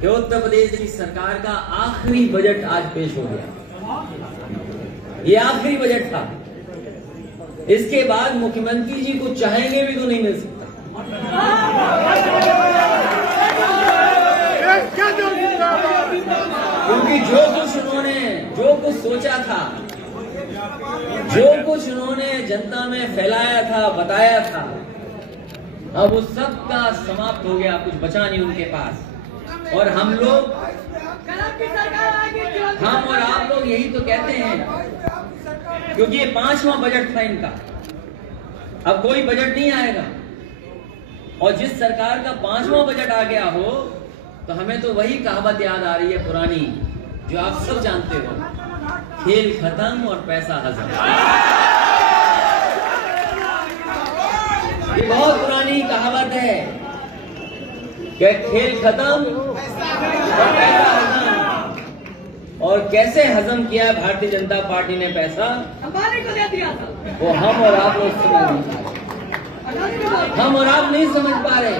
कि उत्तर प्रदेश की सरकार का आखिरी बजट आज पेश हो गया। ये आखिरी बजट था। इसके बाद मुख्यमंत्री जी को चाहेंगे भी तो नहीं मिल सकता, क्योंकि जो कुछ सोचा था, जो कुछ उन्होंने जनता में फैलाया था, बताया था, अब वो सब का समाप्त हो गया, कुछ बचा नहीं उनके पास। और हम और आप लोग यही तो कहते हैं, क्योंकि ये 5वां बजट था इनका, अब कोई बजट नहीं आएगा। और जिस सरकार का 5वां बजट आ गया हो तो हमें तो वही कहावत याद आ रही है पुरानी, जो आप सब जानते हो, खेल खत्म और पैसा हजम। ये बहुत पुरानी कहावत है कि खेल खत्म और पैसा हजम। और कैसे हजम किया है भारतीय जनता पार्टी ने पैसा, अंबानी को दे दिया था, वो हम और आप लोग समझ नहीं पा रहे, हम और आप नहीं समझ पा रहे।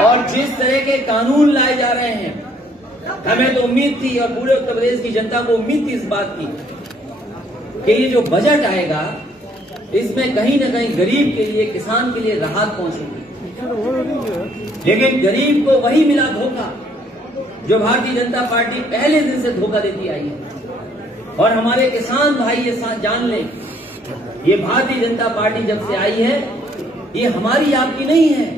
और जिस तरह के कानून लाए जा रहे हैं, हमें तो उम्मीद थी और पूरे उत्तर प्रदेश की जनता को उम्मीद थी इस बात की कि ये जो बजट आएगा इसमें कहीं न कहीं गरीब के लिए, किसान के लिए राहत पहुंचेगी। लेकिन गरीब को वही मिला धोखा जो भारतीय जनता पार्टी पहले दिन से धोखा देती आई है। और हमारे किसान भाई ये जान लें, ये भारतीय जनता पार्टी जब से आई है, ये हमारी आपकी नहीं है।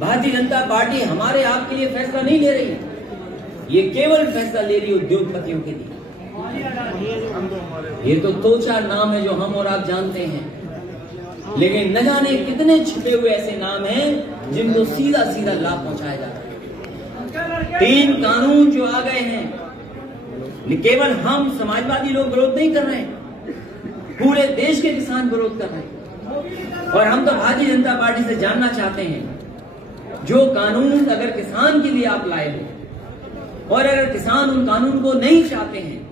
भारतीय जनता पार्टी हमारे आपके लिए फैसला नहीं ले रही, ये केवल फैसला ले रही उद्योगपतियों के लिए। ये तो 2-4 नाम है जो हम और आप जानते हैं, लेकिन न जाने कितने छुपे हुए ऐसे नाम हैं जिनको सीधा सीधा लाभ पहुंचाया जा रहा है। 3 कानून जो आ गए हैं, केवल हम समाजवादी लोग विरोध नहीं कर रहे हैं, पूरे देश के किसान विरोध कर रहे हैं। और हम तो भारतीय जनता पार्टी से जानना चाहते हैं, जो कानून अगर किसान के लिए आप लाए हो और अगर किसान उन कानून को नहीं चाहते हैं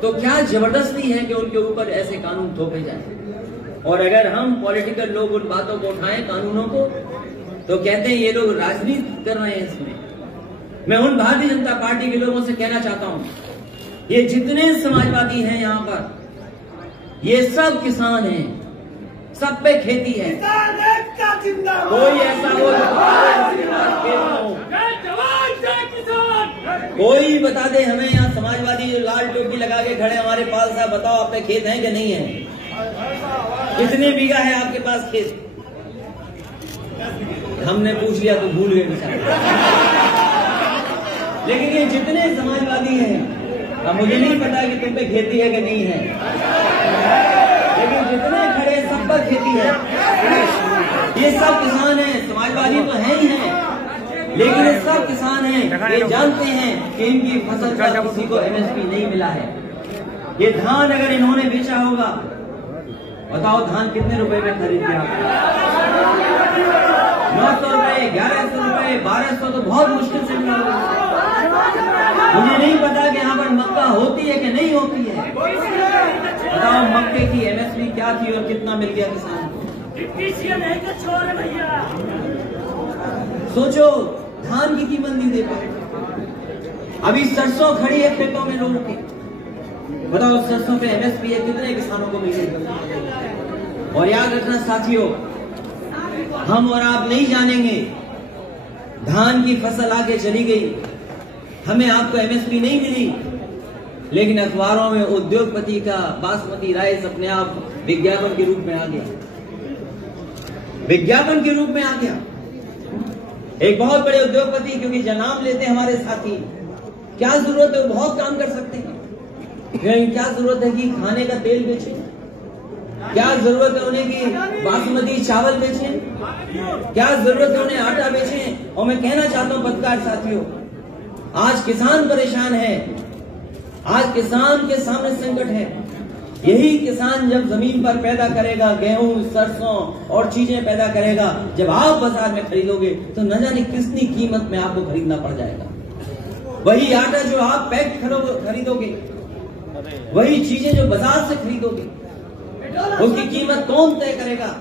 तो क्या जबरदस्ती है कि उनके ऊपर ऐसे कानून थोपे जाए। और अगर हम पॉलिटिकल लोग उन बातों को उठाएं, कानूनों को, तो कहते हैं ये लोग राजनीति कर रहे हैं इसमें। मैं उन भारतीय जनता पार्टी के लोगों से कहना चाहता हूं, ये जितने समाजवादी हैं यहाँ पर, ये सब किसान हैं, सब पे खेती है। कोई ऐसा हो जो कोई बता दे हमें, यहाँ समाजवादी जो लाल टोपी लगा के खड़े हमारे पास साहब, बताओ आप पे खेत है कि नहीं है? कितने बीघा है आपके पास खेत? हमने पूछ लिया तो भूल गए बेचारे। लेकिन ये जितने समाजवादी हैं, अब मुझे नहीं पता कि तुम पे खेती है कि नहीं है, लेकिन जितने खड़े सब पर खेती है। ये सब किसान हैं, समाजवादी तो हैं ही हैं, लेकिन ये सब किसान हैं, ये जानते हैं कि इनकी फसल का किसी को MSP नहीं मिला है। ये धान अगर इन्होंने बेचा होगा, बताओ धान कितने रुपए में खरीद गया? 900 रुपए, 1100 रुपए, 1200 तो बहुत मुश्किल से मिला। मुझे नहीं पता कि यहाँ पर मक्का होती है कि नहीं होती है। बताओ मक्के की MSP क्या थी और कितना मिल गया किसान को? सोचो, धान की कीमत नहीं दे पाए। अभी सरसों खड़ी है खेतों में लोगों के, बताओ सरसों पे MSP है, कितने किसानों को मिलेगी? और याद रखना साथियों, हम और आप नहीं जानेंगे, धान की फसल आगे चली गई, हमें आपको MSP नहीं मिली, लेकिन अखबारों में उद्योगपति का बासमती राइस अपने आप विज्ञापन के रूप में आ गया, विज्ञापन के रूप में आ गया। एक बहुत बड़े उद्योगपति, क्योंकि जो नाम लेते हैं हमारे साथी, क्या जरूरत है, वो बहुत काम कर सकते हैं, लेकिन क्या जरूरत है कि खाने का तेल बेचें? क्या जरूरत है उन्हें कि बासमती चावल बेचें? क्या जरूरत है उन्हें आटा बेचें? और मैं कहना चाहता हूं पत्रकार साथियों, आज किसान परेशान है, आज किसान के सामने संकट है। यही किसान जब जमीन पर पैदा करेगा, गेहूं, सरसों और चीजें पैदा करेगा, जब आप बाजार में खरीदोगे तो न जाने कितनी कीमत में आपको खरीदना पड़ जाएगा। वही आटा जो आप पैक्ड खरीदोगे, वही चीजें जो बाजार से खरीदोगे, उसकी कीमत कौन तय करेगा?